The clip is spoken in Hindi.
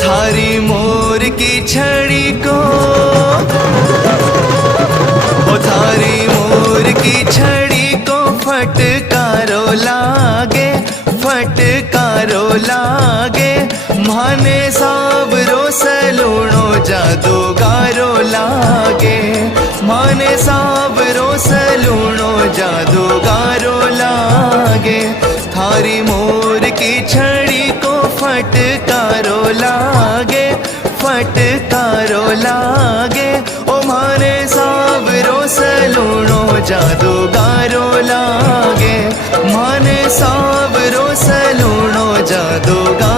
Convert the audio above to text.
थारी मोर की छड़ी को, ओ थारी मोर की छड़ी को फटकारो लागे, फटकारो लागे। माने सावरो सलूणो जादूगारो लागे, माने सावरो सलूणो जादूगारो लागे। थारी मोर की छड़ी को फटकारो लागे, फटकारो लागे। ओ माने सावरो सलूणो जादूगारो लागे, माने सावरो सलूणो जादूगारो